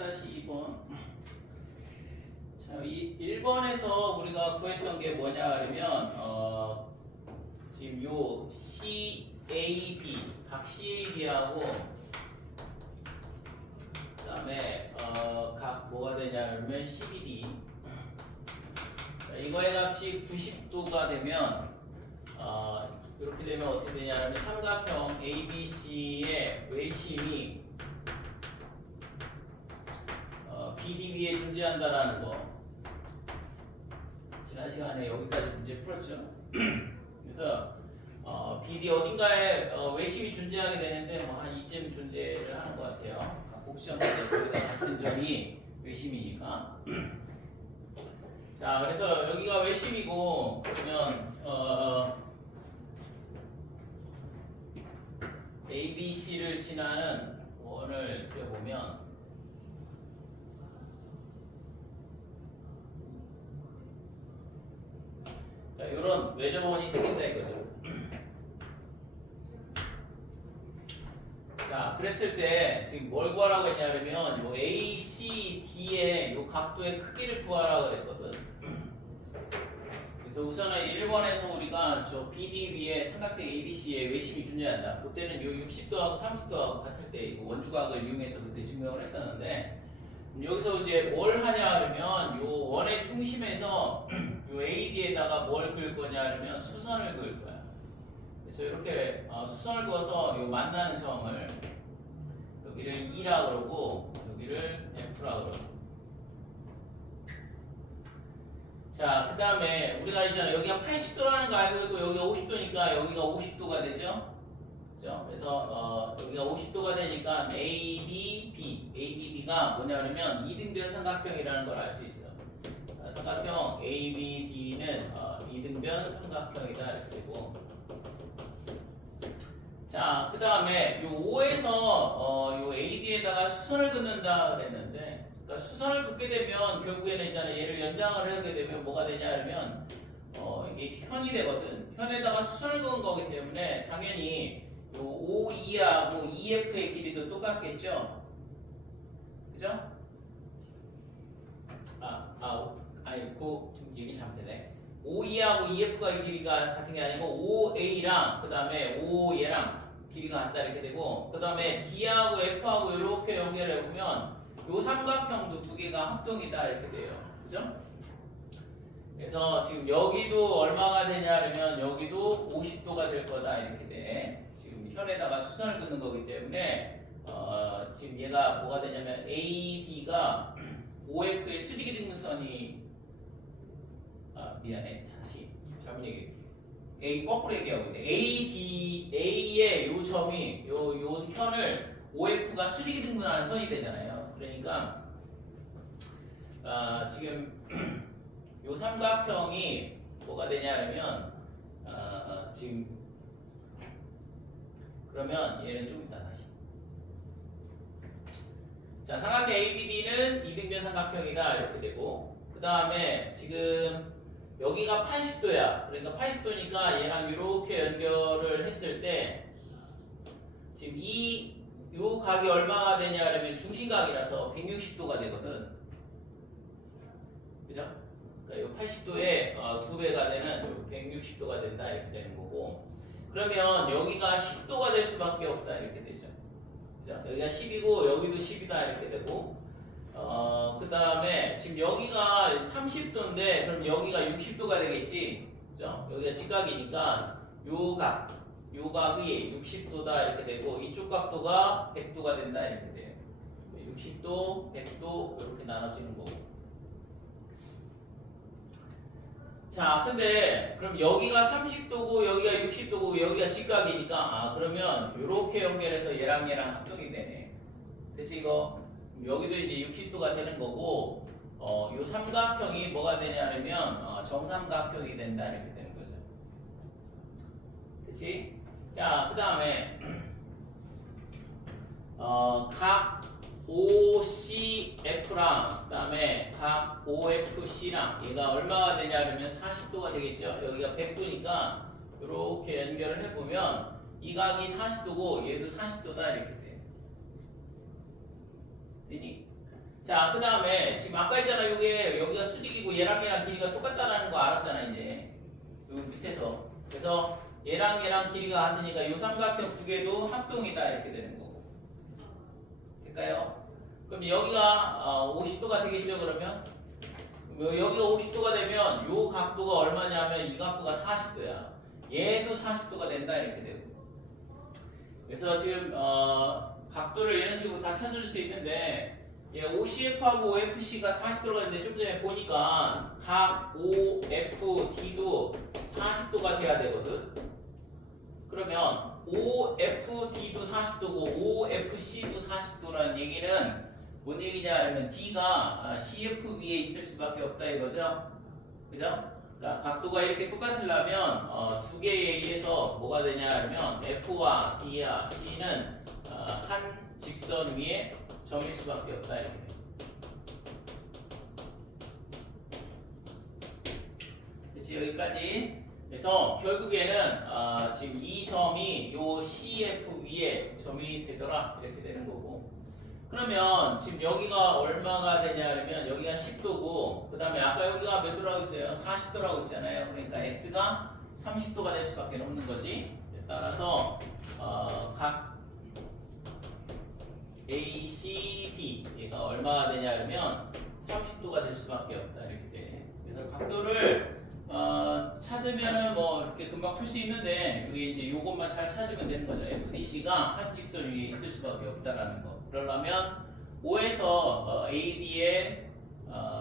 4-2번. 자, 이 1번에서 우리가 구했던 게 뭐냐 하면 지금 요 CAB 각 CAB하고 그다음에 각 뭐가 되냐면 CBD. 자, 이거의 값이 90도가 되면 이렇게 되면 어떻게 되냐면 삼각형 ABC의 외심이 BD 위에 존재한다라는 거. 지난 시간에 여기까지 문제 풀었죠. 그래서 BD 어딘가에 외심이 존재하게 되는데 뭐 한 이쯤 존재를 하는 것 같아요. 복시점과 거의 다 같은 점이 외심이니까. 자, 그래서 여기가 외심이고 그러면 ABC를 지나는 원을 그려보면 이런 외접원이 생긴다 이거죠. 자, 그랬을 때 지금 뭘 구하라고 했냐면 요 ACD의 요 각도의 크기를 구하라고 그랬거든. 그래서 우선은 1번에서 우리가 저 BD 위에 삼각형 ABC에 외심이 존재한다. 그때는 요 60도하고 30도하고 같을 때 이거 원주각을 이용해서 그때 증명을 했었는데 여기서 이제 뭘 하냐 하면 요 원의 중심에서 요 AD에다가 뭘 그을 거냐 하면 수선을 그을 거야. 그래서 이렇게 수선을 그어서 요 만나는 점을 여기를 E라 그러고 여기를 F라 그러고. 자, 그 다음에 우리가 있잖아 여기가 80도라는 거 알고 있고 여기가 50도니까 여기가 50도가 되죠. 그죠? 그래서 여기가 50도가 되니까 ABD가 뭐냐면 이등변 삼각형이라는 걸 알 수 있어. 삼각형 ABD는 이등변 삼각형이다 이렇게 되고. 자, 그 다음에 요 O에서 요 AD에다가 수선을 긋는다 그랬는데, 그러니까 수선을 긋게 되면 결국에는 있잖아 얘를 연장을 하게 되면 뭐가 되냐 하면 이게 현이 되거든. 현에다가 수선을 그은 거기 때문에 당연히 요 OE하고 EF의 길이도 똑같겠죠? 그죠? 아니, 좀 얘기 잘못되네. OE하고 EF가 이 길이가 같은 게 아니고 OA랑 그 다음에 OE랑 길이가 같다 이렇게 되고, 그 다음에 D하고 F하고 이렇게 연결해 보면 요 삼각형도 두 개가 합동이다 이렇게 돼요. 그죠? 그래서 지금 여기도 얼마가 되냐면 여기도 50도가 될 거다 이렇게 돼. 지금 현에다가 수선을 긋는 거기 때문에 지금 얘가 뭐가 되냐면 AD가 OF의 수직이 등선이 미안해 다시 잘못 얘기해. A 거꾸로 얘기하고 있네. A의 요 점이 요 현을 OF가 수직이 등분하는 선이 되잖아요. 그러니까 지금 요 삼각형이 뭐가 되냐면 지금 그러면 얘는 좀 이따 다시. 자, 삼각형 ABD는 이등변 삼각형이다 이렇게 되고, 그 다음에 지금 여기가 80도야. 그러니까 80도니까 얘랑 이렇게 연결을 했을 때 지금 요 각이 얼마가 되냐면 중심각이라서 160도가 되거든. 그죠? 그러니까 요 80도에 2배가 되는 160도가 된다 이렇게 되는 거고, 그러면 여기가 10도가 될 수밖에 없다 이렇게 되죠. 그죠? 여기가 10이고 여기도 10이다 이렇게 되고, 그 다음에 지금 여기가 30도인데 그럼 여기가 60도가 되겠지. 그죠? 여기가 직각이니까 요 각이 60도다 이렇게 되고, 이쪽 각도가 100도가 된다 이렇게 돼요. 60도, 100도 이렇게 나눠지는 거고. 자, 근데 그럼 여기가 30도고 여기가 60도고 여기가 직각이니까 그러면 이렇게 연결해서 얘랑 합동이 되네. 그래서 이거 여기도 이제 60도가 되는 거고, 요 삼각형이 뭐가 되냐면 정삼각형이 된다 이렇게 되는 거죠. 그렇지? 자, 그 다음에 각 OCF랑 그 다음에 각 OFC랑 얘가 얼마가 되냐면 40도가 되겠죠. 여기가 100도니까 이렇게 연결을 해보면 이 각이 40도고 얘도 40도다 이렇게 돼. 되니? 자, 그 다음에 지금 아까 했잖아. 여기가 수직이고 얘랑 길이가 똑같다라는 거 알았잖아, 이제. 여기 밑에서. 그래서 얘랑 길이가 같으니까 이 삼각형 두 개도 합동이다 이렇게 되는 거고. 될까요? 그럼 여기가 50도가 되겠죠, 그러면? 여기가 50도가 되면 이 각도가 얼마냐면 이 각도가 40도야. 얘도 40도가 된다 이렇게 되고. 그래서 지금 각도를 이런 식으로 다 찾을 수 있는데 OCF하고 OFC가 40도가 있는데 좀 전에 보니까 각 OFD도 40도가 돼야 되거든. 그러면 OFD도 40도고 OFC도 40도라는 얘기는 뭔 얘기냐 하면 D가 CF 위에 있을 수밖에 없다 이거죠. 그죠? 그러니까 각도가 이렇게 똑같으려면 두 개에 의해서 뭐가 되냐 하면 F와 D와 C는 한 직선 위에 점일 수밖에 없다 이렇게. 그렇지 여기까지. 그래서 결국에는 지금 이 점이 요 CF 위에 점이 되더라 이렇게 되는 거고. 그러면 지금 여기가 얼마가 되냐 하면 여기가 10도고 그 다음에 아까 여기가 몇 도라고 했어요? 40도라고 했잖아요. 그러니까 X가 30도가 될 수밖에 없는 거지. 따라서 각 ACD 얘가 얼마가 되냐 하면 30도가 될 수밖에 없다 이렇게 돼. 그래서 각도를 찾으면은 뭐 이렇게 금방 풀 수 있는데 여기 이제 요것만 잘 찾으면 되는 거죠. FDC가 한 직선 위에 있을 수밖에 없다라는 거. 그러려면 O에서 AD에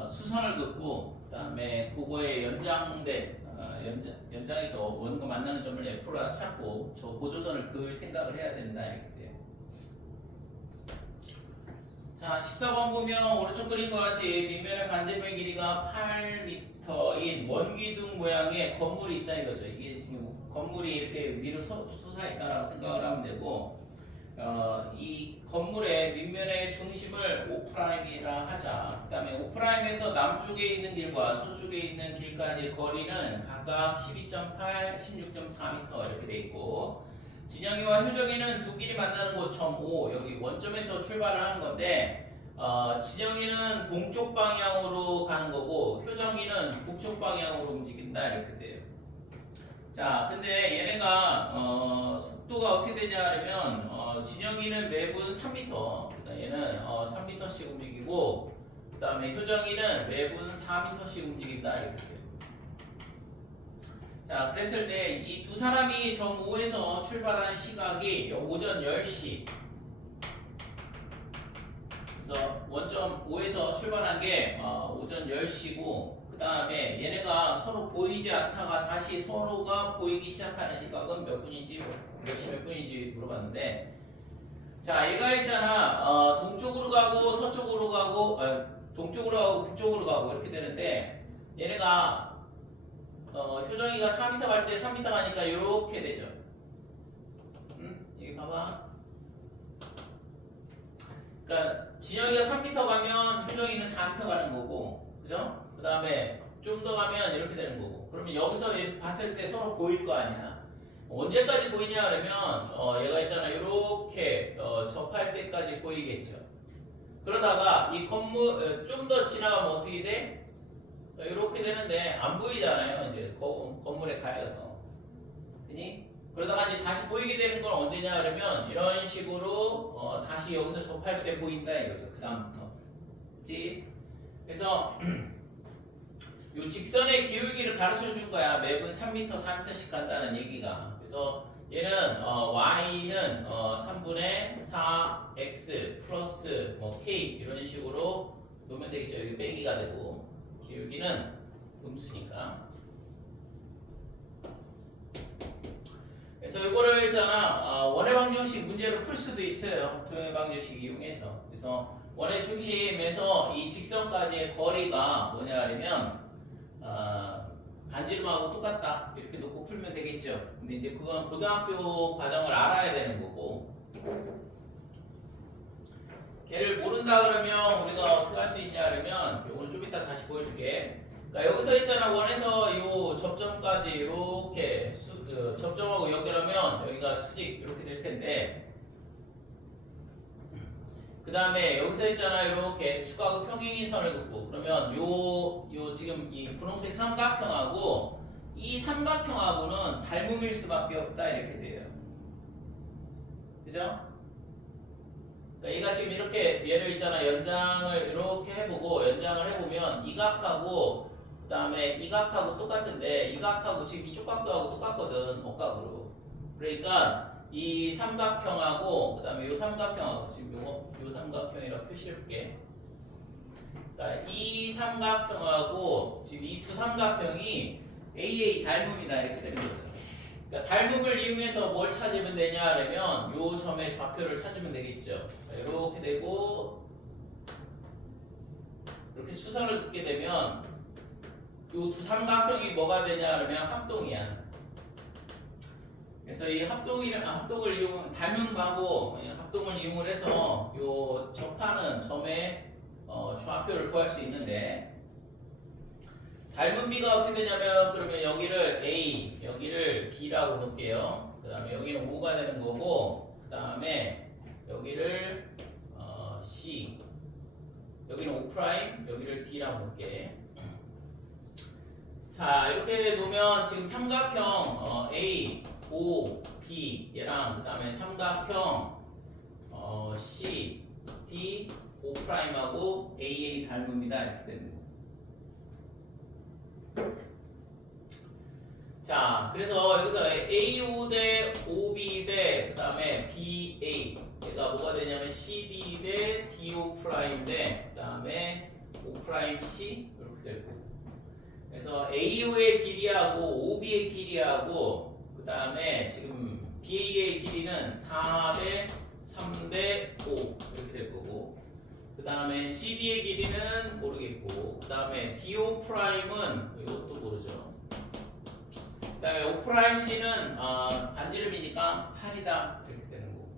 수선을 긋고 그다음에 그거에 연장해서 원과 만나는 점을 F라 찾고 저 보조선을 그을 생각을 해야 된다 이렇게 돼요. 자, 14번 보면 오른쪽 그린 것 같이 밑면의 반지름의 길이가 8m인 원기둥 모양의 건물이 있다 이거죠. 이게 지금 건물이 이렇게 위로 솟아있다라고 생각을 하면 되고 이 건물의 밑면의 중심을 O'이라 하자. 그 다음에 O'에서 남쪽에 있는 길과 서쪽에 있는 길까지의 거리는 각각 12.8, 16.4m 이렇게 돼 있고 진영이와 효정이는 두 길이 만나는 곳 점 O 여기 원점에서 출발을 하는 건데 진영이는 동쪽 방향으로 가는 거고 효정이는 북쪽 방향으로 움직인다 이렇게 돼요. 자, 근데 얘네가 속도가 어떻게 되냐 하면 진영이는 매분 3m, 그러니까 얘는 3m씩 움직이고 그 다음에 효정이는 매분 4m씩 움직인다 이렇게 돼요. 자, 그랬을 때 이 두 사람이 점 O에서 출발한 시각이 오전 10시. 그래서 원점 O에서 출발한 게 오전 10시고 그 다음에 얘네가 서로 보이지 않다가 다시 서로가 보이기 시작하는 시각은 몇 분인지 몇 분인지 물어봤는데 자, 얘가 있잖아. 동쪽으로 가고 서쪽으로 가고 동쪽으로 가고 북쪽으로 가고 이렇게 되는데 얘네가 효정이가 4m 갈 때 3m 가니까 이렇게 되죠. 여기 봐봐. 그러니까 진영이가 3m 가면 효정이는 4m 가는 거고, 그죠? 그 다음에 좀 더 가면 이렇게 되는 거고. 그러면 여기서 봤을 때 서로 보일 거 아니야. 언제까지 보이냐 그러면 얘가 있잖아. 이렇게 접할 때까지 보이겠죠. 그러다가 이 건물 좀 더 지나가면 어떻게 돼? 이렇게 되는데 안 보이잖아요. 이제 건물에 가려서. 그러다가 이제 다시 보이게 되는 건 언제냐 그러면 이런 식으로 다시 여기서 접할 때 보인다 이거죠. 그 다음부터. 그치? 그래서 요 직선의 기울기를 가르쳐 준 거야. 매분 3m, 4m씩 간다는 얘기가. 그래서 얘는 y는 3분의 4x 플러스 뭐 k 이런 식으로 놓으면 되겠죠. 여기 빼기가 되고 기울기는 음수니까. 그래서 이거를 있잖아 원의 방정식 문제로 풀 수도 있어요. 도형의 방정식 이용해서. 그래서 원의 중심에서 이 직선까지의 거리가 뭐냐 하면 반지름하고 똑같다 이렇게 놓고 풀면 되겠죠. 근데 이제 그건 고등학교 과정을 알아야 되는 거고 걔를 모른다 그러면 우리가 어떻게 할 수 있냐 그러면 요거는 좀 이따 다시 보여줄게. 그러니까 여기서 있잖아 원에서 요 접점까지 이렇게 접점하고 연결하면 여기가 수직 이렇게 될 텐데 그 다음에 여기서 있잖아 이렇게 수가고 평행인 선을 긋고 그러면 요 지금 이 분홍색 삼각형하고 이 삼각형하고는 닮음일 수밖에 없다 이렇게 돼요. 그죠? 그러니까 얘가 지금 이렇게 얘를 있잖아 연장을 이렇게 해보고 연장을 해보면 이 각하고 그 다음에 이 각하고 똑같은데 이 각하고 지금 이쪽 각도하고 똑같거든 억각으로. 그러니까 이 삼각형하고 그 다음에 요 삼각형하고 지금 요 삼각형이라고 표시해볼게. 그러니까 이 삼각형하고 지금 이 두 삼각형이 AA 닮음이다 이렇게 되는 거죠. 그러니까 닮음을 이용해서 뭘 찾으면 되냐 그러면 요 점의 좌표를 찾으면 되겠죠. 이렇게 되고 이렇게 수선을 긋게 되면 요 두 삼각형이 뭐가 되냐 그러면 합동이야. 그래서 이 합동을 이용 닮음하고 합동을 이용을 해서 요 접하는 점의 좌표를 구할 수 있는데 닮음비가 어떻게 되냐면 그러면 여기를 A, 여기를 B라고 놓을게요. 그 다음에 여기는 5가 되는 거고 그 다음에 여기를 C, 여기는 O', 여기를 D라고 놓을게. 자 이렇게 놓으면 지금 삼각형 A, O, B 얘랑 그 다음에 삼각형 C, D, O'하고 AA 닮음이다 이렇게 되는 거. 자, 그래서 여기서 AO 대 OB 대 그 다음에 BA 얘가 뭐가 되냐면 CD 대 DO' 대 그 다음에 O', 이렇게 되고 그래서 AO의 길이하고 OB의 길이하고 그 다음에 지금 BA의 길이는 4대 3대 5 이렇게 될 거고 그 다음에 CD의 길이는 모르겠고 그 다음에 DO'은 이것도 모르죠. 그 다음에 O'C는 반지름이니까 8이다 이렇게 되는 거고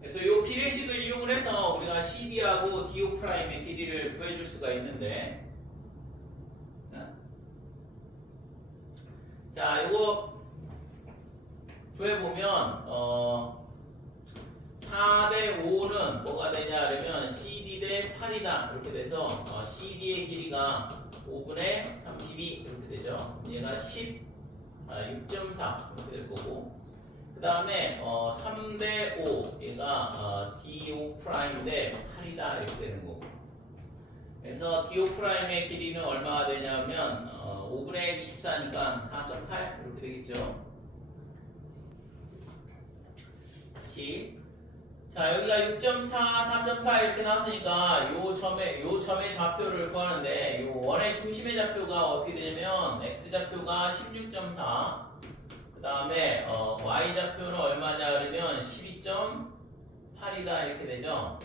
그래서 이 비례식을 이용을 해서 우리가 CD하고 DO'의 길이를 구해줄 수가 있는데 자 이거 구해보면 4대 5는 뭐가 되냐 그러면 CD 대 8이다 이렇게 돼서 CD의 길이가 5분의 32 이렇게 되죠. 얘가 6.4 이렇게 될 거고 그 다음에 3대 5 얘가 DO' 대 8이다 이렇게 되는 거고 그래서 DO'의 길이는 얼마가 되냐면 5분의 24니까 4.8 이렇게 되겠죠. 자 여기가 6.4, 4.8 이렇게 나왔으니까 요 점의 좌표를 구하는데 요 원의 중심의 좌표가 어떻게 되냐면 x 좌표가 16.4 그 다음에 y 좌표는 얼마냐 그러면 12.8이다 이렇게 되죠.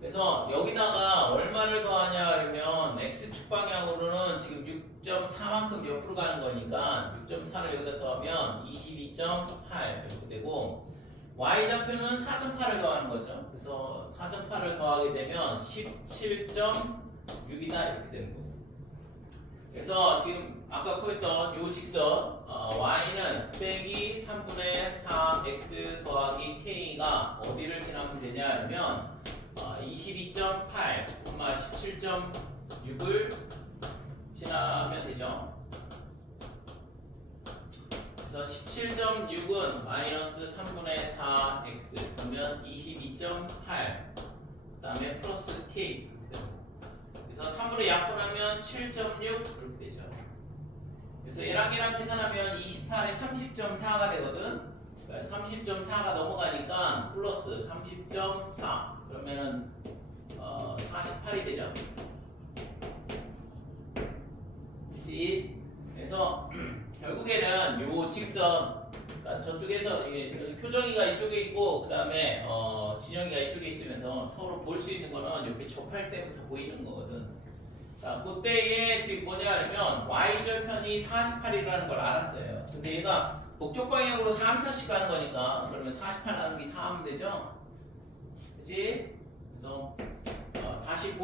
그래서 여기다가 얼마를 더하냐 그러면 x축 방향으로는 지금 6.4만큼 옆으로 가는 거니까 6.4를 여기다 더하면 22.8 이렇게 되고 y좌표는 4.8을 더하는 거죠. 그래서 4.8을 더하게 되면 17.6이다 이렇게 되는 거예요. 그래서 지금 아까 구했던 요 직선 y는 빼기 3분의 4x 더하기 k가 어디를 지나면 되냐 그러면 22.8, 17.6을 지나면 되죠. 그래서 17.6은 마이너스 3분의 4x 그러면 22.8 그 다음에 플러스 k 그래서 3으로 약분하면 7.6 이렇게 되죠. 그래서 얘랑 계산하면 28에 30.4가 되거든. 30.4가 넘어가니까 플러스 30.4 그러면은 48이 되죠. 그치? 그래서 결국에는 요 직선 그러니까 저쪽에서 이게 효정이가 이쪽에 있고 그 다음에 진영이가 이쪽에 있으면서 서로 볼 수 있는 거는 이렇게 접할 때부터 보이는 거거든. 자, 그때에 지금 뭐냐 하면 y절편이 48이라는 걸 알았어요. 근데 얘가 북쪽 방향으로 4m씩 가는 거니까 그러면 48 나누기 4 하면 되죠? 그치? 그래서 다시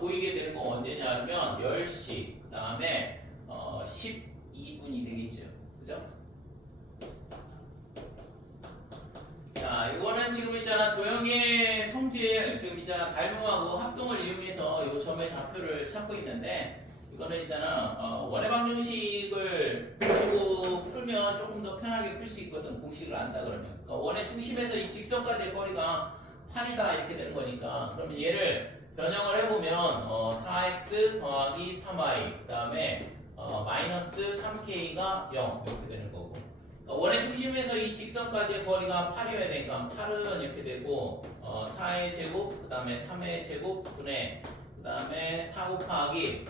보이게 되는 건 언제냐 하면 10시 그 다음에 12분이 되겠죠. 그죠? 자, 이거는 지금 있잖아 도형의 성질 지금 있잖아 닮음하고 합동을 이용해서 요 점의 좌표를 찾고 있는데 이거는 있잖아 원의 방정식을 가지고 풀면 조금 더 편하게 풀 수 있거든 공식을 안다 그러면 그러니까 원의 중심에서 이 직선까지의 거리가 8이다 이렇게 되는 거니까 그러면 얘를 변형을 해보면 4x 더하기 3y 그 다음에 마이너스 3k가 0 이렇게 되는 거고 원의 중심에서 이 직선까지의 거리가 8이어야 되니까 8은 이렇게 되고 4의 제곱 그 다음에 3의 제곱 분의 그 다음에 4 곱하기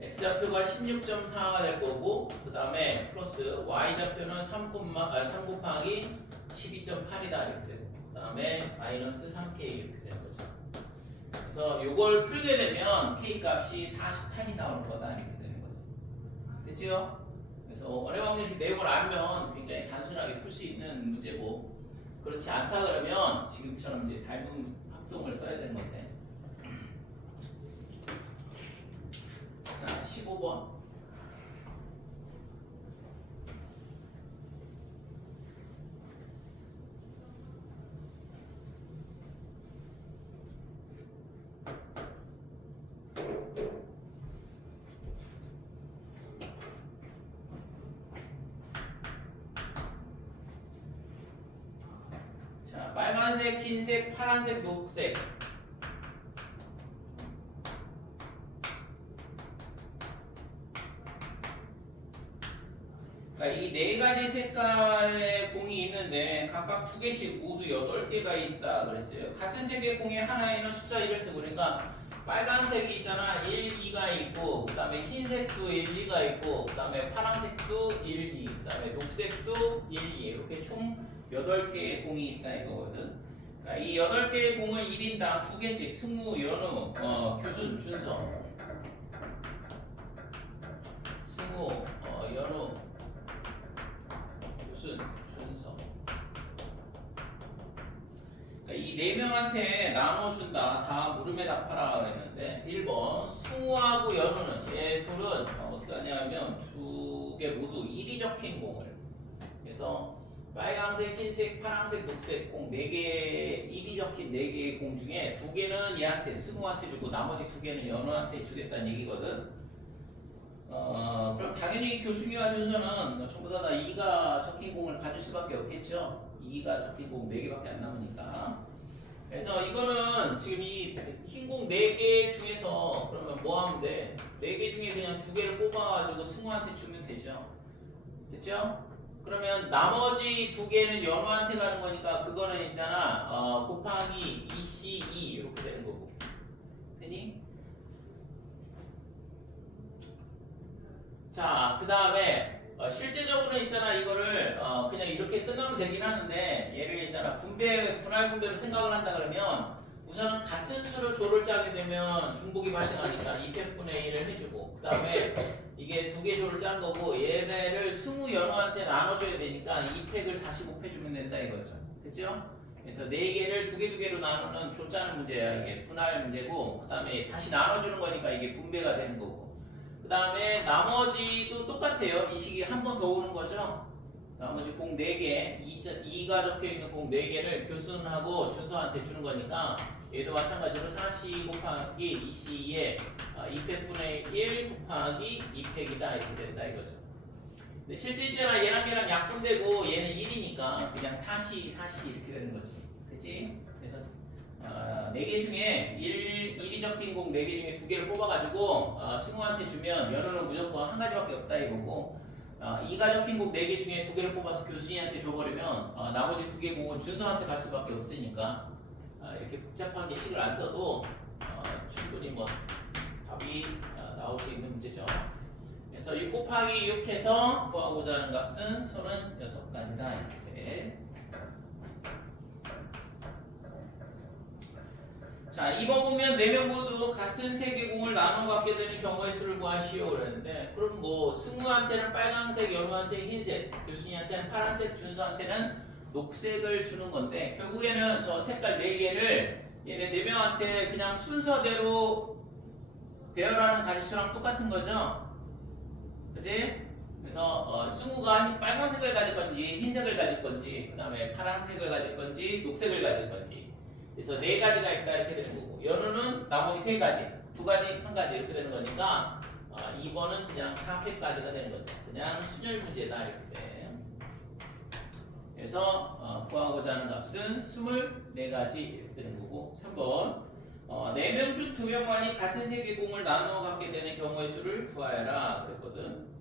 x좌표가 16.4가 될 거고 그 다음에 플러스 y좌표는 3 곱하기 12.8이다 이렇게 되고 그 다음에 마이너스 3k 이렇게 되는 거죠. 그래서 요걸 풀게 되면 k 값이 48이 나오는 거다 이렇게 되는 거죠. 됐죠? 그래서 원의 방정식 내용을 알면 굉장히 단순하게 풀 수 있는 문제고 그렇지 않다 그러면 지금처럼 이제 닮은 합동을 써야 되는 건데 자 15번 빨간색, 흰색, 파란색, 녹색 그러니까 이 네 가지 색깔의 공이 있는데 각각 두 개씩 모두 8개가 있다 그랬어요. 같은 색의 공에 하나에는 숫자 1을 쓰고 그러니까 빨간색이 있잖아 1, 2가 있고 그 다음에 흰색도 1, 2가 있고 그 다음에 파란색도 1, 2, 그 다음에 녹색도 1, 2 이렇게 총 8개의 공이 있다 이거거든. 그러니까 이 8개의 공을 1인당 2개씩 승우, 연우, 교순, 준서 승우, 연우, 교순, 준서 그러니까 이 4명한테 나눠준다. 다 물음에 답하라 그랬는데 1번 승우하고 연우는 얘 둘은 어떻게 하냐면 2개 모두 1이 적힌 공을 그래서 빨강색, 흰색, 파란색, 녹색 공 4개 1이 적힌 4개의 공 중에 2개는 얘한테 승우한테 주고 나머지 2개는 연우한테 주겠다는 얘기거든. 그럼 당연히 교수님과 준서는 전부 다 2가 적힌 공을 가질 수밖에 없겠죠. 2가 적힌 공 4개밖에 안 남으니까. 그래서 이거는 지금 이 흰 공 4개 중에서 그러면 뭐 하면 돼? 4개 중에 그냥 2개를 뽑아가지고 승우한테 주면 되죠. 됐죠? 그러면 나머지 2개는 연우한테 가는 거니까 그거는 있잖아 곱하기 2C2 이렇게 되는 거고 되니? 자 그 다음에 실제적으로 있잖아 이거를 그냥 이렇게 끝나면 되긴 하는데 얘를 있잖아 분할 분배로 생각을 한다 그러면 우선은 같은 수를 조를 짜게 되면 중복이 발생하니까 2팩분의 1을 해주고 그 다음에 이게 2개 조를 짠 거고 얘네를 승우 연우한테 나눠줘야 되니까 2팩을 다시 곱해주면 된다 이거죠. 됐죠? 그래서 4개를 2개로 나누는 조 짜는 문제야. 이게 분할 문제고 그 다음에 다시 나눠주는 거니까 이게 분배가 되는 거고 그 다음에 나머지도 똑같아요. 이 식이 한 번 더 오는 거죠. 나머지 공 4개 2가 적혀있는 공 4개를 교순하고 준서한테 주는 거니까 얘도 마찬가지로 4C 곱하기 2C에 2팩분의 1 곱하기 2팩이다 이렇게 된다 이거죠. 근데 실제 있잖아 얘랑 약분되고 얘는 1이니까 그냥 4C 이렇게 되는 거지. 그치? 그래서 4개 중에 1이 적힌 공 4개 중에 2개를 뽑아가지고 승우한테 주면 연우는 무조건 한 가지밖에 없다 이거고 2가 적힌 공 4개 중에 2개를 뽑아서 교수님한테 줘버리면 나머지 2개 공은 준서한테 갈 수밖에 없으니까 이렇게 복잡하게 식을 안 써도 충분히 뭐 답이 나올 수 있는 문제죠. 그래서 6 곱하기 6 해서 구하고자 하는 값은 36가지다 이렇게. 자 2번 보면 4명 모두 같은 색의 공을 나눠 갖게 되는 경우의 수를 구하시오 그랬는데 그럼 뭐 승우한테는 빨간색, 연우한테 흰색, 교수님한테는 파란색, 준서한테는 녹색을 주는 건데 결국에는 저 색깔 4개를 얘네 4명한테 그냥 순서대로 배열하는 가지수랑 똑같은 거죠. 그치? 그래서 승우가 빨간색을 가질 건지 흰색을 가질 건지 그 다음에 파란색을 가질 건지 녹색을 가질 건지 그래서 네 가지가 있다 이렇게 되는 거고 연우는 나머지 세 가지 두 가지 한 가지 이렇게 되는 거니까 2번은 그냥 4패까지가 되는 거죠. 그냥 순열 문제다 이렇게 돼. 그래서 구하고자 하는 값은 24가지 이렇게 되는 거고 3번 4명 중 2명만이 같은 색의 공을 나누어 갖게 되는 경우의 수를 구하여라 그랬거든.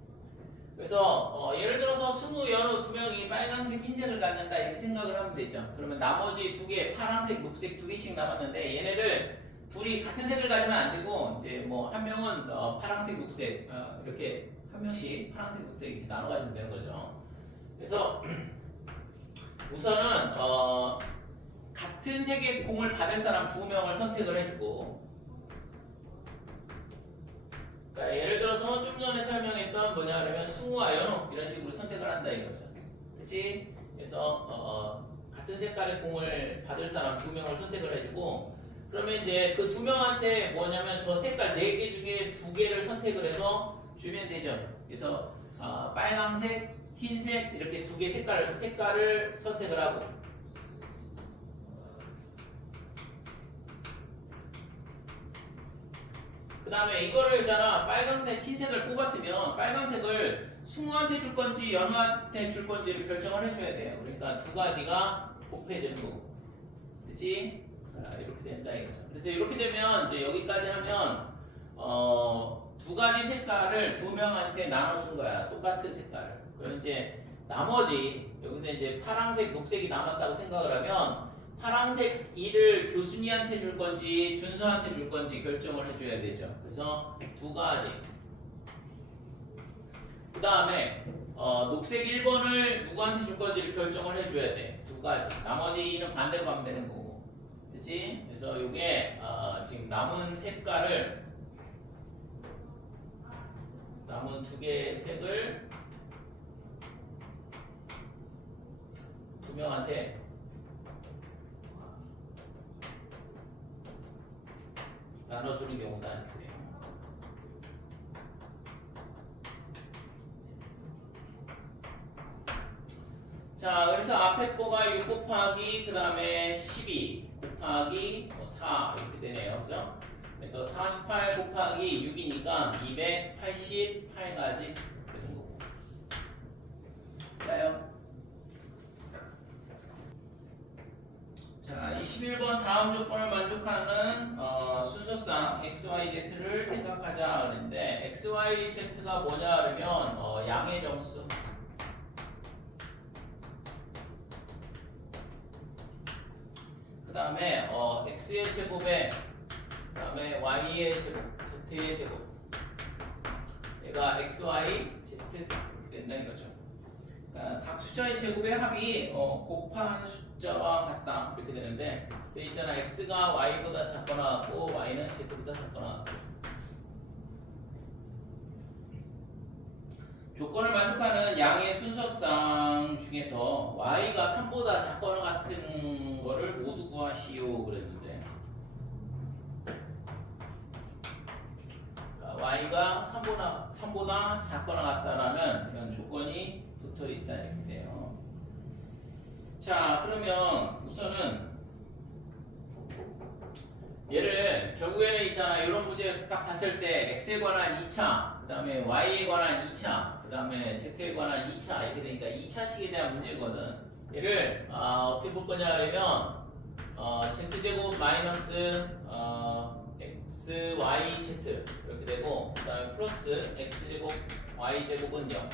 그래서 예를 들어서 승우, 연우 2명이 빨간색, 흰색을 갖는다 이렇게 생각을 하면 되죠. 그러면 나머지 2개 파란색, 녹색 2개씩 남았는데 얘네를 둘이 같은 색을 가지면 안 되고 이제 뭐 한 명은 파란색, 녹색 이렇게 한 명씩 파란색, 녹색 이렇게 나눠 가지면 되는 거죠. 그래서 우선은 같은 색의 공을 받을 사람 2명을 선택을 해주고 그러니까 예를 들어서 좀 전에 설명했던 뭐냐 그러면 승우와 연우 이런 식으로 선택을 한다 이거죠. 그렇지? 그래서 같은 색깔의 공을 받을 사람 2명을 선택을 해주고 그러면 이제 그 2명한테 뭐냐면 저 색깔 4개 중에 2개를 선택을 해서 주면 되죠. 그래서 빨강색, 흰색 이렇게 2개 색깔을 선택을 하고 그 다음에 이거를 있잖아 빨간색, 흰색을 뽑았으면 빨간색을 승우한테 줄 건지 연우한테 줄 건지를 결정을 해줘야 돼요. 그러니까 두 가지가 곱해지는 거고 그치? 이렇게 된다 이거죠. 그래서 이렇게 되면 이제 여기까지 하면 두 가지 색깔을 2명한테 나눠준 거야. 똑같은 색깔을. 그럼 이제 나머지 여기서 이제 파란색, 녹색이 남았다고 생각을 하면 파란색 2를 교순이한테 줄 건지 준서한테 줄 건지 결정을 해줘야 되죠. 그래서 두 가지. 그 다음에 녹색 1번을 누구한테 줄 건지를 결정을 해줘야 돼. 두 가지. 나머지 2는 반대로 가면 되는 거고. 그치? 그래서 이게 지금 남은 색깔을 남은 2개의 색을 2명한테 나눠주는 경우가 이렇게 돼요. 자, 그래서 앞에 거가 6 곱하기 그 다음에 12 곱하기 4 이렇게 되네요. 그죠? 그래서 48 곱하기 6이니까 288가지 되는 거고. 그래요? 자, 21번 다음 조건을 만족하는 순서상 XYZ를 생각하자 그랬는데 XYZ가 뭐냐 그러면 양의 정수 그 다음에 X의 제곱에 그 다음에 Y의 제곱, Z의 제곱 얘가 XY, Z 이렇게 된다 이거죠. 각 숫자의 제곱의 합이 곱한 숫자와 같다 이렇게 되는데 근데 있잖아 x가 y보다 작거나 같고 y는 z보다 작거나 같고 조건을 만족하는 양의 순서상 중에서 y가 3보다 작거나 같은 거를 모두 구하시오 그랬는데 y가 3보다 작거나 같다라는 이런 조건이 붙어 있다 이렇게 돼요. 자, 그러면 우선은 얘를 결국에는 있잖아 이런 문제 딱 봤을 때 x에 관한 2차, 그 다음에 y에 관한 2차, 그 다음에 z에 관한 2차 이렇게 되니까 2차식에 대한 문제거든. 얘를 어떻게 볼 거냐 하면 z제곱 마이너스 xyz 이렇게 되고 그 다음에 플러스 x제곱 y제곱은 0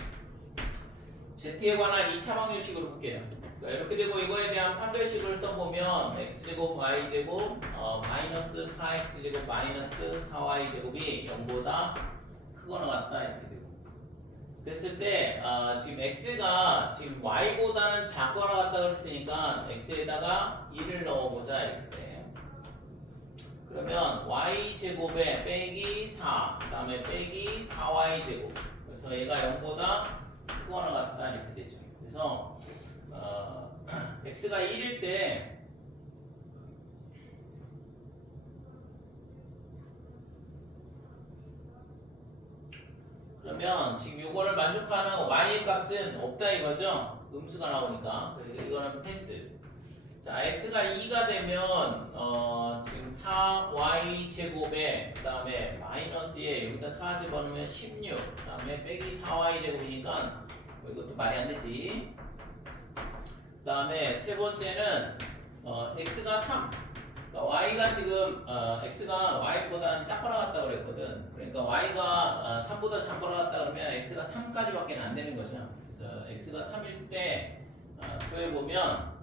z에 관한 2차 방정식으로 볼게요. 그러니까 이렇게 되고 이거에 대한 판별식을 써보면 x제곱 y제곱 마이너스 4x제곱 마이너스 4y제곱이 0보다 크거나 같다 이렇게 되고 그랬을 때 지금 x가 지금 y보다는 작거나 같다 그랬으니까 x에다가 1을 넣어보자 이렇게 돼. 그러면 y제곱에 빼기 4 그 다음에 빼기 4y제곱 그래서 얘가 0보다 크거나 같다 이렇게 되죠. 그래서 x가 1일 때 그러면 지금 요거를 만족하는 y의 값은 없다 이거죠? 음수가 나오니까. 그래서 이거는 패스. 자, x가 2가 되면 지금 4y 제곱에 그 다음에 마이너스에 여기다 4 집어넣으면 16. 그 다음에 빼기 4y 제곱이니까 이것도 말이 안 되지. 그 다음에 세 번째는 x가 3. 그러니까 y가 지금 x가 y보다는 작거나 같다 그랬거든. 그러니까 y가 3보다 작거나 같다 그러면 x가 3까지밖에 안 되는 거죠. 그래서 x가 3일 때 구해보면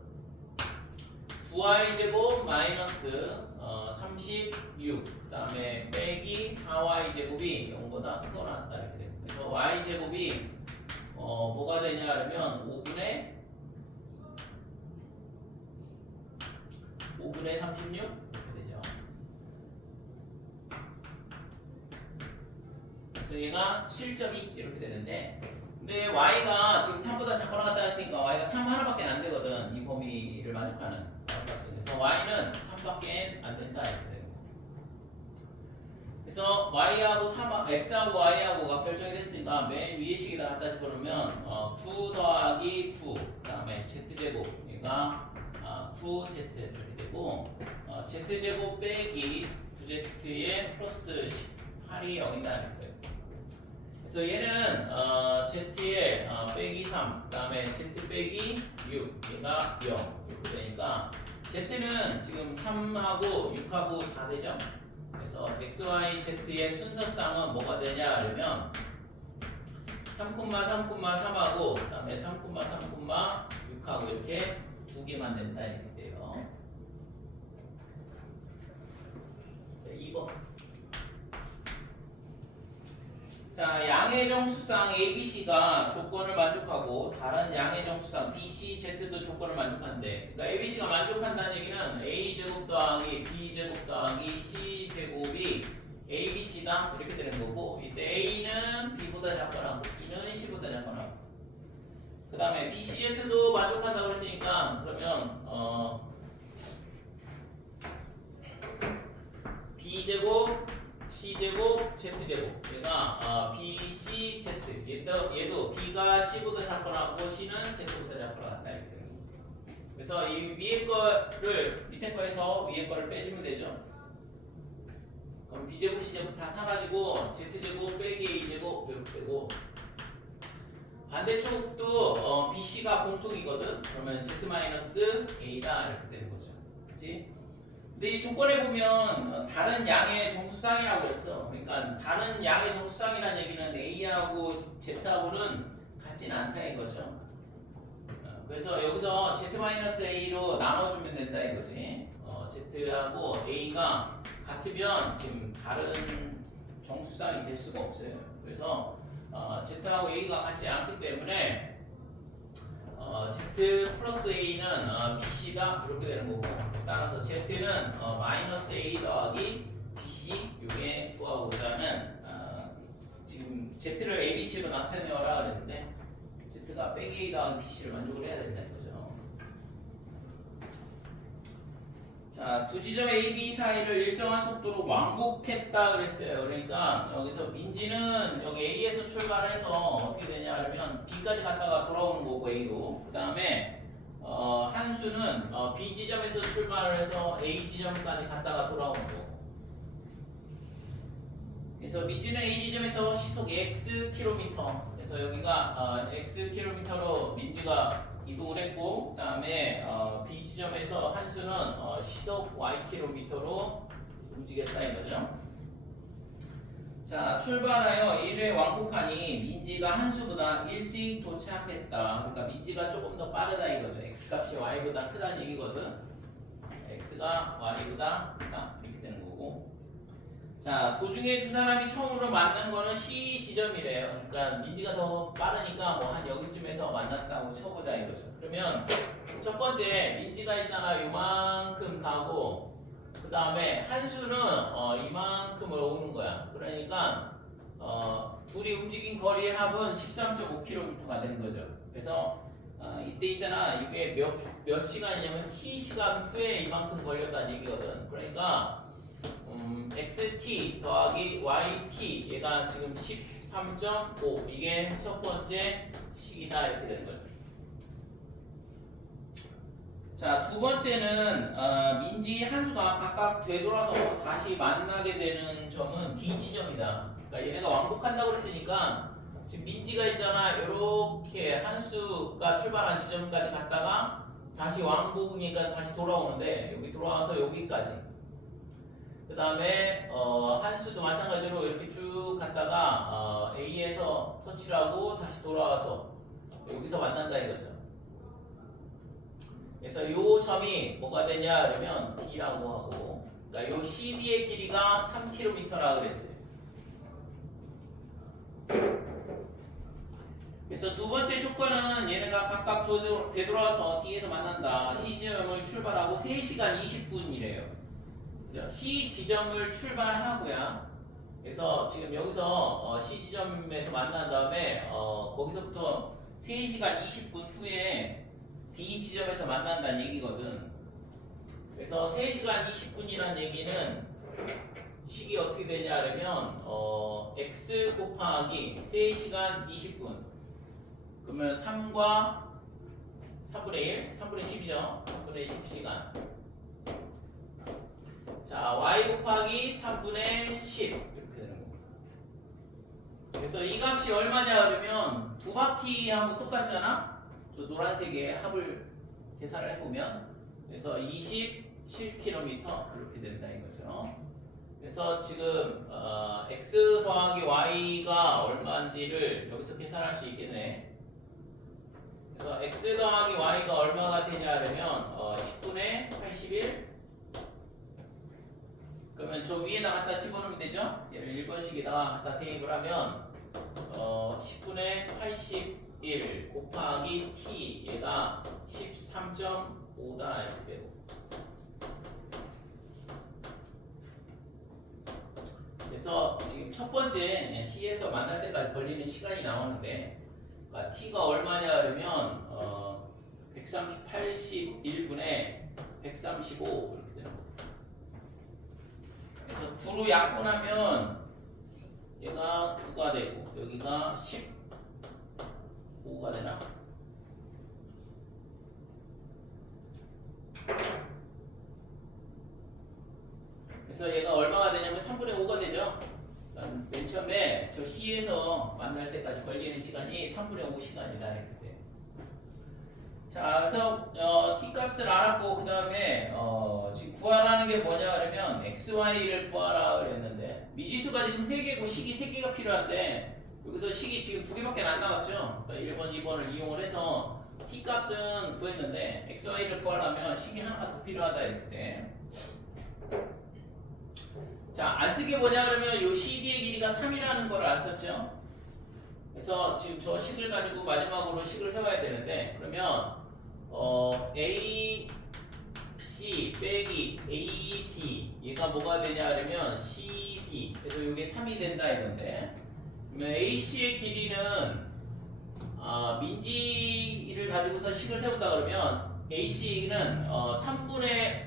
9y 제곱 마이너스 36. 그 다음에 빼기 4y 제곱이 0보다 크거나 같다 이렇게 돼요. 그래서 y 제곱이 뭐가 되냐 그러면 5분의 36 이렇게 되죠. 그래서 얘가 7.2 이렇게 되는데, 근데 y가 지금 3보다 작거나 같다 했으니까 y가 3 하나밖에 안 되거든. 이 범위를 만족하는 그래서 y는 3밖에 안 된다 이렇게 돼요. 그래서 y하고 x하고 y하고가 결정이 됐으니까 맨 위에 식에다 갖다 집어넣으면 9 더하기 9, 그 다음에 z제곱 얘가 9z 이렇게 되고 z제곱 빼기 9z에 플러스 8이 0이다 이렇게 돼요. 그래서 얘는 z에 빼기 3, 그 다음에 z 빼기 6, 얘가 0 이렇게 되니까 z는 지금 3하고 6하고 다 되죠. 그래서 x, y, z의 순서쌍은 뭐가 되냐 그러면 3,3,3하고 그 다음에 3,3,6하고 이렇게 두 개만 된다 이렇게 돼요. 자, 2번. 자, 양의정 수쌍 ABC가 조건을 만족하고 다른 양의정 수쌍 BC, Z도 조건을 만족한대. 그러니까 ABC가 만족한다는 얘기는 A제곱 더하기 B제곱 더하기 C제곱이 ABC다 이렇게 되는 거고, 이때 A는 B보다 작거나 B는 C보다 작거나, 그 다음에 BCZ도 만족한다고 했으니까 그러면 B제곱 C제곱 Z제곱 얘가 BCZ 얘도 B가 C보다 작거나 하고 C는 Z보다 작거나 같다 이렇게 되는 거예요. 그래서 이 위에 거를 밑에 거에서 위에 거를 빼주면 되죠. 그럼 B제곱 C제곱 다 사가지고 Z제곱 빼기 A제곱 이렇게 되고, 반대쪽도 BC가 공통이거든. 그러면 Z-A다 이렇게 되는 거죠. 그렇지? 근데 이 조건에 보면 다른 양의 정수쌍이라고 했어. 그러니까 다른 양의 정수쌍이라는 얘기는 A하고 Z하고는 같지는 않다 이거죠. 그래서 여기서 Z-A로 나눠주면 된다 이거지. Z하고 A가 같으면 지금 다른 정수쌍이 될 수가 없어요. 그래서 Z하고 A가 같지 않기 때문에 Z 플러스 A는 BC다 이렇게 되는 거고, 따라서 Z는 마이너스 A 더하기 BC 요게 구하고자 하는 지금 Z를 ABC로 나타내어라 그랬는데 Z가 빼기 A 더하기 BC를 만족을 해야 된다는 거죠. 자, 두 지점 A, B 사이를 일정한 속도로 왕복했다 그랬어요. 그러니까 여기서 민지는 여기 A에서 출발해서 어떻게 되냐 그러면 B까지 갔다가 돌아오는 거고 A로, 그 다음에 한수는 B 지점에서 출발을 해서 A 지점까지 갔다가 돌아오는 거고, 그래서 민지는 A 지점에서 시속 x 킬로미터, 그래서 여기가 x 킬로미터로 민지가 이동을 했고, 그 다음에 B 지점에서 한수는 시속 y 킬로미터로 움직였다 이거죠. 자, 출발하여 1회 왕복하니 민지가 한수보다 일찍 도착했다. 그러니까 민지가 조금 더 빠르다 이거죠. x 값이 y보다 크다는 얘기거든. x가 y보다 크다 이렇게 되는 거고. 자, 도중에 두 사람이 처음으로 만난 거는 C 지점이래요. 그러니까 민지가 더 빠르니까 뭐 한 여기쯤에서 만났다고 쳐보자 이거죠. 그러면 첫 번째 민지가 있잖아 요만큼 가고, 그 다음에 한수는 이만큼을 오는 거야. 그러니까 둘이 움직인 거리의 합은 13.5km가 되는 거죠. 그래서 이때 있잖아 이게 몇 시간이냐면 t 시간 수에 이만큼 걸렸다는 얘기거든. 그러니까 xt 더하기 yt 얘가 지금 14 13.5 이게 첫 번째 식이다 이렇게 되는 거죠. 자, 두 번째는 민지 한수가 각각 되돌아서 다시 만나게 되는 점은 D 지점이다. 그러니까 얘네가 왕복한다고 그랬으니까 지금 민지가 있잖아. 이렇게 한수가 출발한 지점까지 갔다가 다시 왕복이니까 다시 돌아오는데 여기 돌아와서 여기까지. 그 다음에 한수도 마찬가지로 이렇게 쭉 갔다가 A에서 터치를 하고 다시 돌아와서 여기서 만난다 이거죠. 그래서 이 점이 뭐가 되냐 그러면 D라고 하고, 그러니까 이 CD의 길이가 3km라 그랬어요. 그래서 두 번째 조건은 얘네가 각각 되돌아서 D에서 만난다. C 지점을 출발하고 3시간 20분이래요. C 지점을 출발하고요. 그래서 지금 여기서 C 지점에서 만난 다음에 거기서부터 3시간 20분 후에 D 지점에서 만난다는 얘기거든. 그래서 3시간 20분이라는 얘기는 식이 어떻게 되냐 하면 x 곱하기 3시간 20분 그러면 3과 3분의 1, 3분의 10이죠. 3분의 10시간. 자, y 곱하기 3분의 10 이렇게 되는 겁니다. 그래서 이 값이 얼마냐 그러면 두 바퀴하고 똑같잖아. 저 노란색의 합을 계산을 해보면 그래서 27km 이렇게 된다 이거죠. 그래서 지금 x 더하기 y가 얼마인지를 여기서 계산할 수 있겠네. 그래서 x 더하기 y가 얼마가 되냐 하면 10분의 81. 그러면 저 위에다 갖다 집어넣으면 되죠. 얘를 1번씩에다가 갖다 대입을 하면 10분의 81 곱하기 t 얘가 13.5다 이렇게 되고. 그래서 지금 첫 번째 C에서 만날 때까지 걸리는 시간이 나오는데 그러니까 t가 얼마냐 그러면 181분의 135 이렇게 되는 거예요. 그래서 9로 약분하면 얘가 9가 되고 여기가 15가 되나? 그래서 얘가 얼마가 되냐면 3분의 5가 되죠. 맨 처음에 저 C에서 만날 때까지 걸리는 시간이 3분의 5 시간이다 이렇게 돼. 자, 그래서 t 값을 알았고 그 다음에 지금 구하라는 게 뭐냐 그러면 x, y를 구하라 그랬는데 미지수가 지금 3개고 식이 3개가 필요한데 여기서 식이 지금 2개밖에 안 나왔죠. 그러니까 1번, 2번을 이용을 해서 t 값은 구했는데 x, y를 구하려면 식이 하나가 더 필요하다 이렇게 돼. 자, 안 쓰게 뭐냐 그러면 요 CD의 길이가 3이라는 걸 안 썼죠. 그래서 지금 저 식을 가지고 마지막으로 식을 세워야 되는데 그러면 A, C 빼기 A, D 얘가 뭐가 되냐 그러면 C, D 그래서 이게 3이 된다 이건데 그러면 A, C의 길이는 민지를 가지고서 식을 세운다 그러면 A, C는 3분의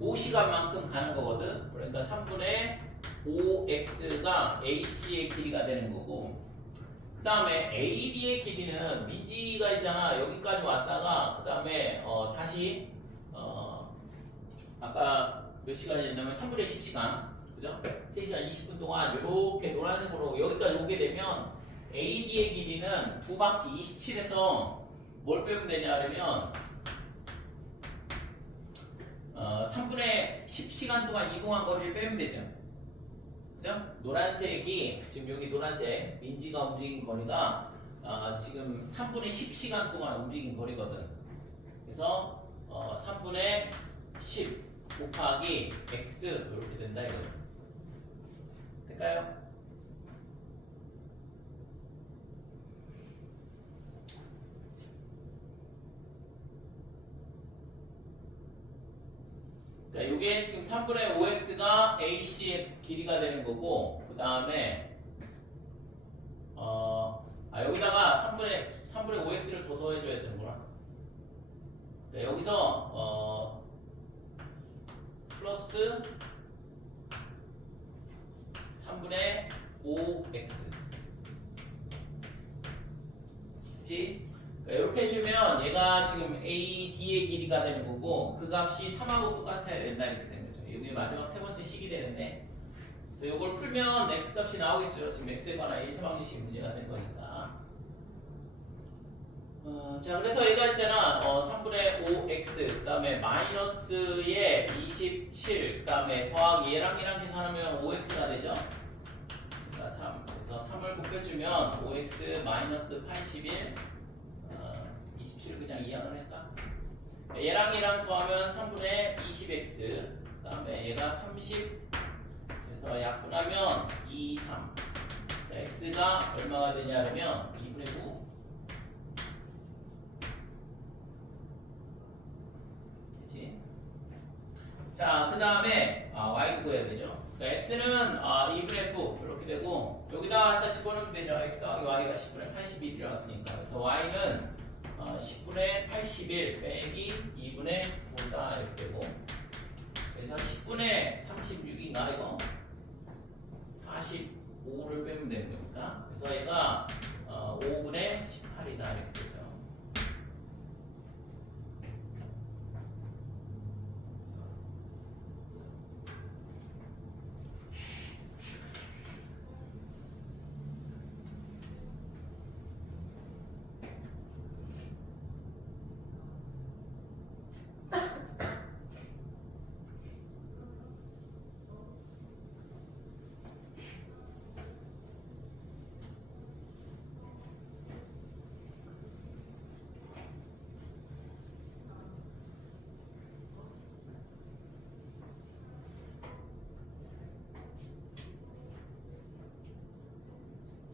5시간만큼 가는 거거든. 그러니까 3분의 5x가 AC의 길이가 되는 거고 그 다음에 AD의 길이는 민지가 있잖아. 여기까지 왔다가 그 다음에 다시 아까 몇 시간이었냐면 3분의 10시간 그죠? 3시간 20분 동안 이렇게 노란색으로 여기까지 오게 되면 AD의 길이는 두 바퀴 27에서 뭘 빼면 되냐 그러면 3분의 10시간 동안 이동한 거리를 빼면 되죠. 그죠? 노란색이 지금 여기 노란색 민지가 움직인 거리가 지금 3분의 10시간 동안 움직인 거리거든. 그래서 3분의 10 곱하기 x 이렇게 된다 이거죠. 될까요? 자, 이게 지금 3분의 5x가 AC의 길이가 되는 거고, 그 다음에, 여기다가 3분의 5x를 더 더해줘야 되는구나. 자, 여기서, 플러스 3분의 5x. b의 길이가 되는 거고 그 값이 3하고 똑같아야 된다 이렇게 되는 거죠. 이게 마지막 세 번째 식이 되는데 그래서 이걸 풀면 x 값이 나오겠죠. 지금 x에 관한 1차 방정식 문제가 된 거니까. 자 그래서 얘가 있잖아 3분의 5x 그 다음에 마이너스에 27 그 다음에 더하기 얘랑 계산하면 5x가 되죠. 그러니까 3 그래서 3을 곱해주면 5x 마이너스 81 27을 그냥 이항을 할까? 얘랑 더하면 3분의 20x 그 다음에 얘가 30 그래서 약분하면 2, 3 자, x가 얼마가 되냐 그러면 2분의 9 그치? 자 그 다음에 y도 구해야 되죠. 그러니까 x는 2분의 2 이렇게 되고 여기다 갖다 집어넣으면 되죠. x 더하기 y가 10분의 81이라고 했으니까 그래서 y는 10분의 81 빼기 2분의 9다 이렇게 되고 그래서 10분의 36인가 이거 45를 빼면 되는 겁니다. 그래서 얘가 5분의 18이다 이렇게 되죠.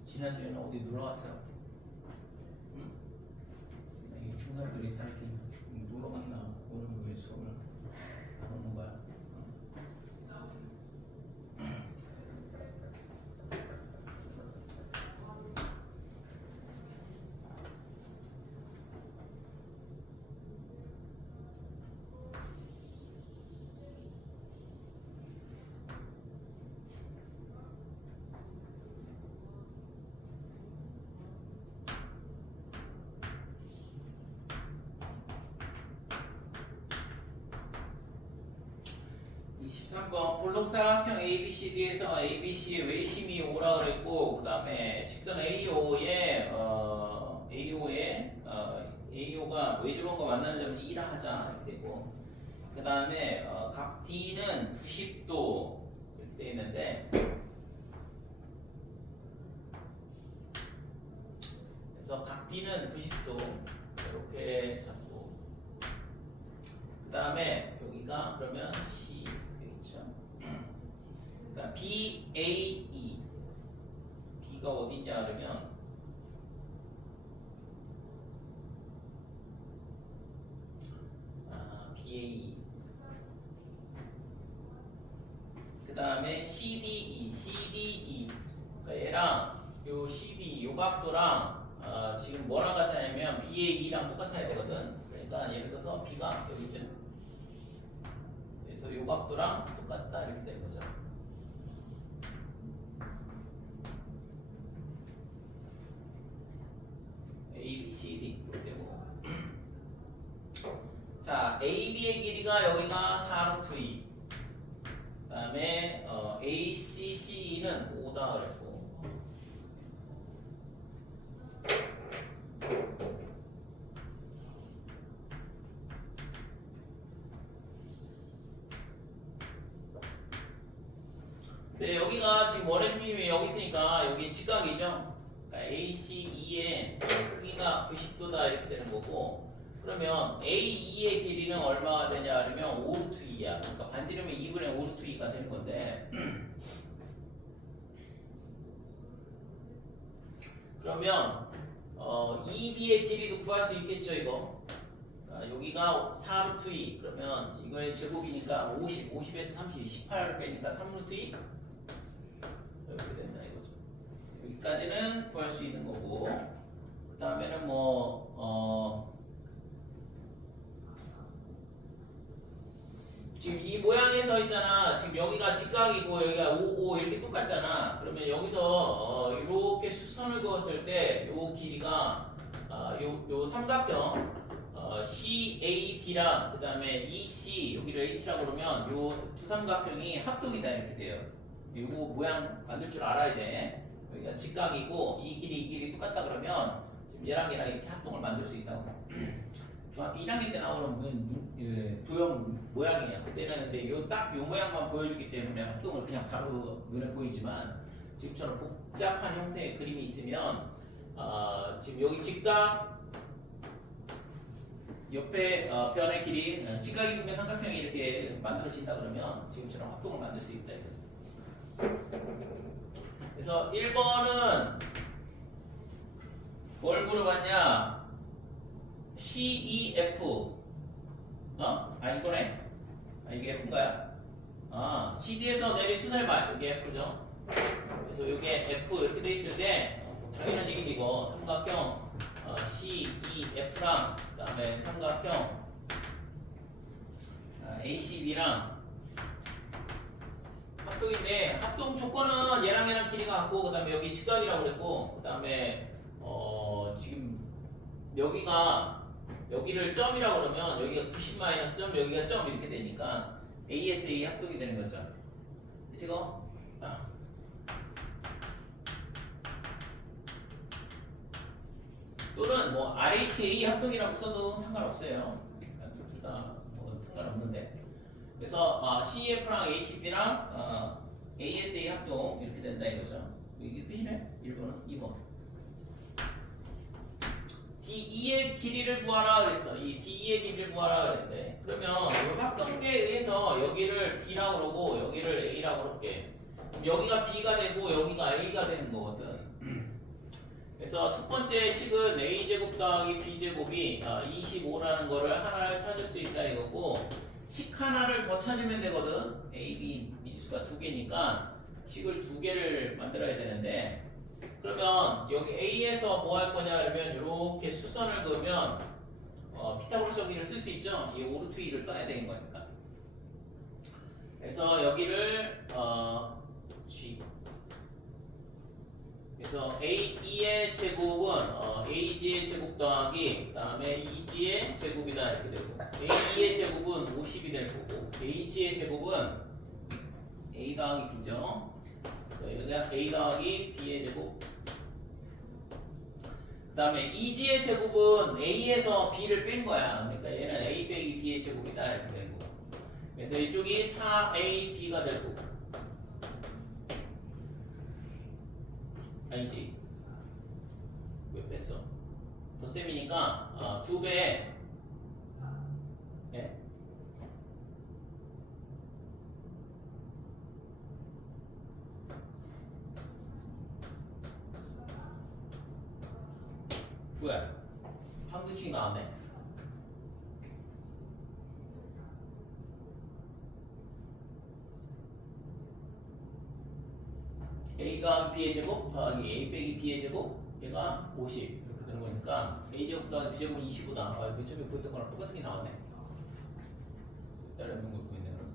지난주에는 어디 놀러 갔어? 응? 이 중사들이 다 이렇게 놀러 갔나? 오늘 왜 수업을 안 오는 거야? 23번 볼록사각형 ABCD에서 ABC의 외심이 5라 그랬고 그 다음에 직선 AO가 외주번과 만나는 점은 2라 하자 이렇게 되고 그 다음에 각 D는 90도 이렇게 되어 있는데 그래서 각 D는 90도 이렇게 잡고 그 다음에 여기가 그러면 C 그러니까 BAE B가 어디냐 그러면 BAE 그 다음에 CDE 그러니까 얘랑 요 CD 요 각도랑 지금 뭐랑 같냐면 BAE랑 똑같아야 되거든. 그러니까 예를 들어서 B가 여기쯤 그래서 요 각도랑 똑같다 이렇게 되는 거죠. A, B, C, D 이렇게 되고 자 AB의 길이가 여기가 4루트 2 그 다음에 ACCE는 5다 그랬고 네, 여기가 지금 원의 중심이 여기 있으니까 여기 직각이죠. 그러니까 ACE의 크기가 90도다 이렇게 되는 거고 그러면 AE의 길이는 얼마가 되냐 그러면 5루트 2야. 그러니까 반지름은 2분의 5루트 2가 되는 건데 그러면 EB의 길이도 구할 수 있겠죠 이거. 여기가 4루트 2 그러면 이거의 제곱이니까 50에서 30 18을 빼니까 3루트 2 이렇게 된다 이거죠. 여기까지는 구할 수 있는 거고 그 다음에는 지금 이 모양에서 있잖아. 지금 여기가 직각이고 여기가 5 이렇게 똑같잖아. 그러면 여기서 이렇게 수선을 그었을 때 요 길이가 요 삼각형 CAD랑 그 다음에 EC 여기를 H라고 그러면 요 두 삼각형이 합동이다 이렇게 돼요. 요거 모양 만들 줄 알아야 돼. 여기가 직각이고 이 길이 똑같다 그러면 지금 얘랑 이렇게 합동을 만들 수 있다고. 중학 1학년 때 나오는 도형 모양이에요. 그때는 근데 딱 요 모양만 보여주기 때문에 합동을 그냥 바로 눈에 보이지만 지금처럼 복잡한 형태의 그림이 있으면 지금 여기 직각 옆에 변의 길이 직각이면 삼각형이 이렇게 만들어진다 그러면 지금처럼 합동을 만들 수 있다 이거죠. 그래서 1번은 뭘 물어봤냐? CEF 이거네? 이게 F인가요? CD에서 내린 수선의 말 이게 F죠. 그래서 이게 F 이렇게 돼 있을 때 당연한 얘기지 이거 삼각형 CEF랑 그 다음에 삼각형 ACB랑 합동인데 합동 조건은 얘랑 길이가 같고 그 다음에 여기 직각이라고 그랬고 그 다음에 지금 여기를 점이라고 그러면 여기가 90 마이너스 점 여기가 점 이렇게 되니까 ASA 합동이 되는 거죠. 그치고 또는 뭐 RHA 합동이라고 써도 상관없어요. 둘 다 상관없는데. 그래서 CEF랑 ACB랑 ASA 합동 이렇게 된다 이거죠. 이게 끝이네. 1번은 2번. DE의 길이를 구하라 그랬어. 이 DE의 길이를 구하라 그랬는데 그러면 이 합동계에 의해서 여기를 B라고 그러고 여기를 A라고 그럴게. 여기가 B가 되고 여기가 A가 되는 거거든. 그래서 첫 번째 식은 A제곱 더하기 B제곱이 25라는 거를 하나를 찾을 수 있다 이거고 식 하나를 더 찾으면 되거든. A, B 미지수가 두 개니까 식을 두 개를 만들어야 되는데 그러면 여기 A에서 뭐 할 거냐 그러면 이렇게 수선을 그으면 피타고라스 정리를 쓸 수 있죠. 이 오르트 2를 써야 되는 거니까. 그래서 여기를 G 그래서 AE의 제곱은 AG의 제곱 더하기 그 다음에 EG의 제곱이다 이렇게 되고 AE의 제곱은 50이 될 거고 AG의 제곱은 A 더하기 B죠. 그래서 여기가 A 더하기 B의 제곱 그 다음에 EG의 제곱은 A에서 B를 뺀 거야. 그러니까 얘는 A 빼기 B의 제곱이다 이렇게 되는 거. 그래서 이쪽이 4AB가 될 거고 아니지 왜 뺐어? 덧셈이니까 2배 예? 뭐야? 한글씩 나왔네. A가 B의 제곱 더하기 A 빼기 B의 제곱 얘가 50 이렇게 되는 거니까 A 제곱 더하기 B 제곱은 25다. 그 처음에 보였던 거랑 똑같은 게 나왔네. 다른 걸 보고 있네 그럼.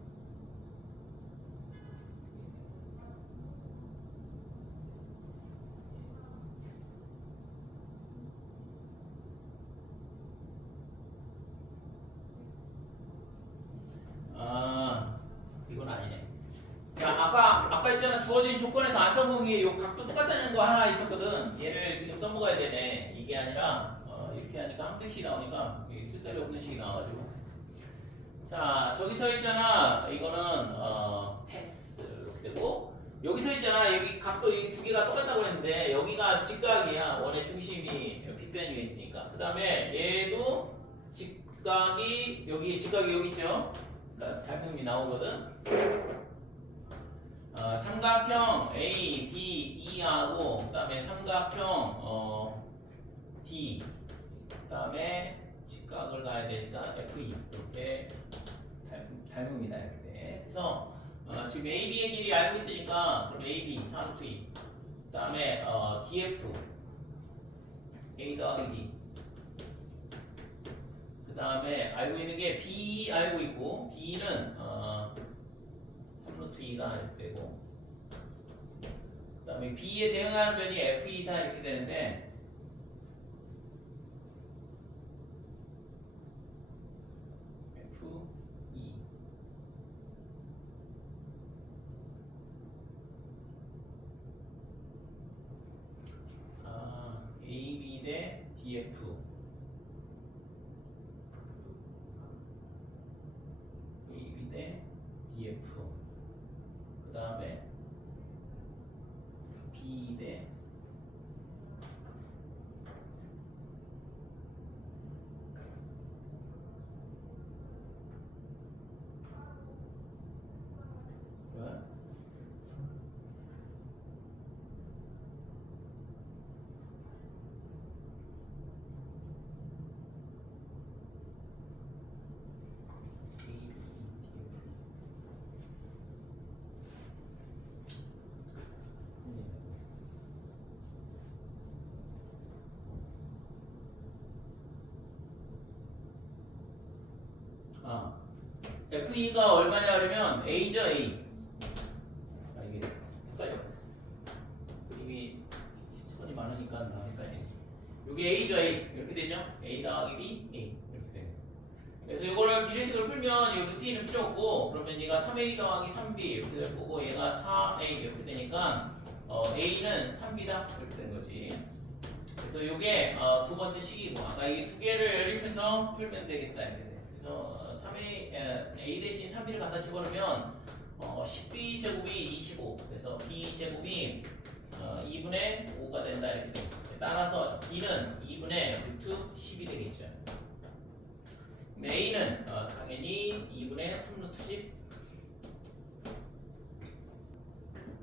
이건 아니네. 자, 아까 있잖아. 주어진 조건에서 안성공이 요 각도 똑같다는 거 하나 있었거든. 얘를 지금 써먹어야 되네. 이게 아니라 이렇게 하니까 한 팩씩 나오니까 쓸데없는 식이 나와가지고. 자, 저기 서 있잖아. 이거는 패스 이렇게 되고 여기 서 있잖아. 여기 각도 이 두 개가 똑같다고 했는데 여기가 직각이야. 원의 중심이 빗변 위에 있으니까. 그 다음에 얘도 직각이 여기 있죠. 그러니까 닮음이 나오거든. 삼각형 A, B, E하고 그 다음에 삼각형 D 그 다음에 직각을 가야 되니까 FE 이렇게 닮음이다 이렇게 돼. 그래서 지금 AB의 길이 알고 있으니까 그럼 AB 4루트2 그 다음에 DF A 더하기 B 그 다음에 알고 있는 게 BE 알고 있고 B는 3루트 2가 이렇게 되고 그 다음에 B에 대응하는 변이 FE다 이렇게 되는데 DF 그 다음에 B 대 FE가 얼마냐 그러면 A죠 A. 이게 헷갈려. 그림이 수건이 많으니까 헷갈려. 이게 A죠 A 이렇게 되죠. A 더하기 B A 이렇게 돼. 그래서 이거를 비례식을 풀면 이 루트는 필요 없고 그러면 얘가 3A 더하기 3B 이렇게 될 거고 얘가 4A 이렇게 되니까 A는 3B다 이렇게 되는 거지. 그래서 이게 두 번째 식이고 아까 이 두 개를 연립해서 풀면 되겠다 이렇게 돼. 그래서 3A A 대신 3B를 갖다 집어넣으면 10B 제곱이 25 그래서 B 제곱이 2분의 5가 된다 이렇게 돼. 따라서 B는 2분의 루트 10이 되겠죠. A는 당연히 2분의 3루트 10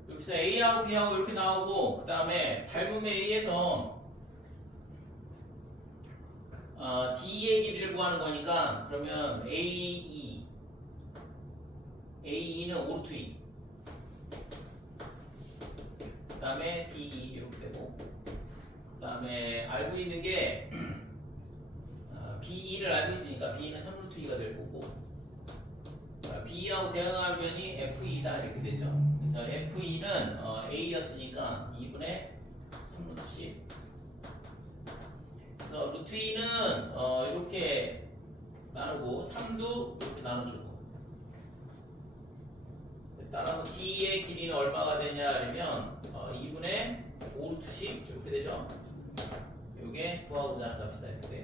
여기서 A하고 B하고 이렇게 나오고 그 다음에 닮음에 의해서 D의 길이를 구하는 거니까 그러면 AE는 5루트 2 그 다음에 DE 이렇게 되고 그 다음에 알고 있는 게 BE를 알고 있으니까 B는 3루트 2가 될 거고 B하고 대응할 변이 FE다 이렇게 되죠. 그래서 FE는 A였으니까 2분의 3루트 10 그래서 루트 2는 이렇게 나누고 3도 이렇게 나눠주고 따라서 D의 길이는 얼마가 되냐 그러면 2분의 5루트 10 이렇게 되죠. 이게 구하고자 하는 값이다 이렇게 돼요.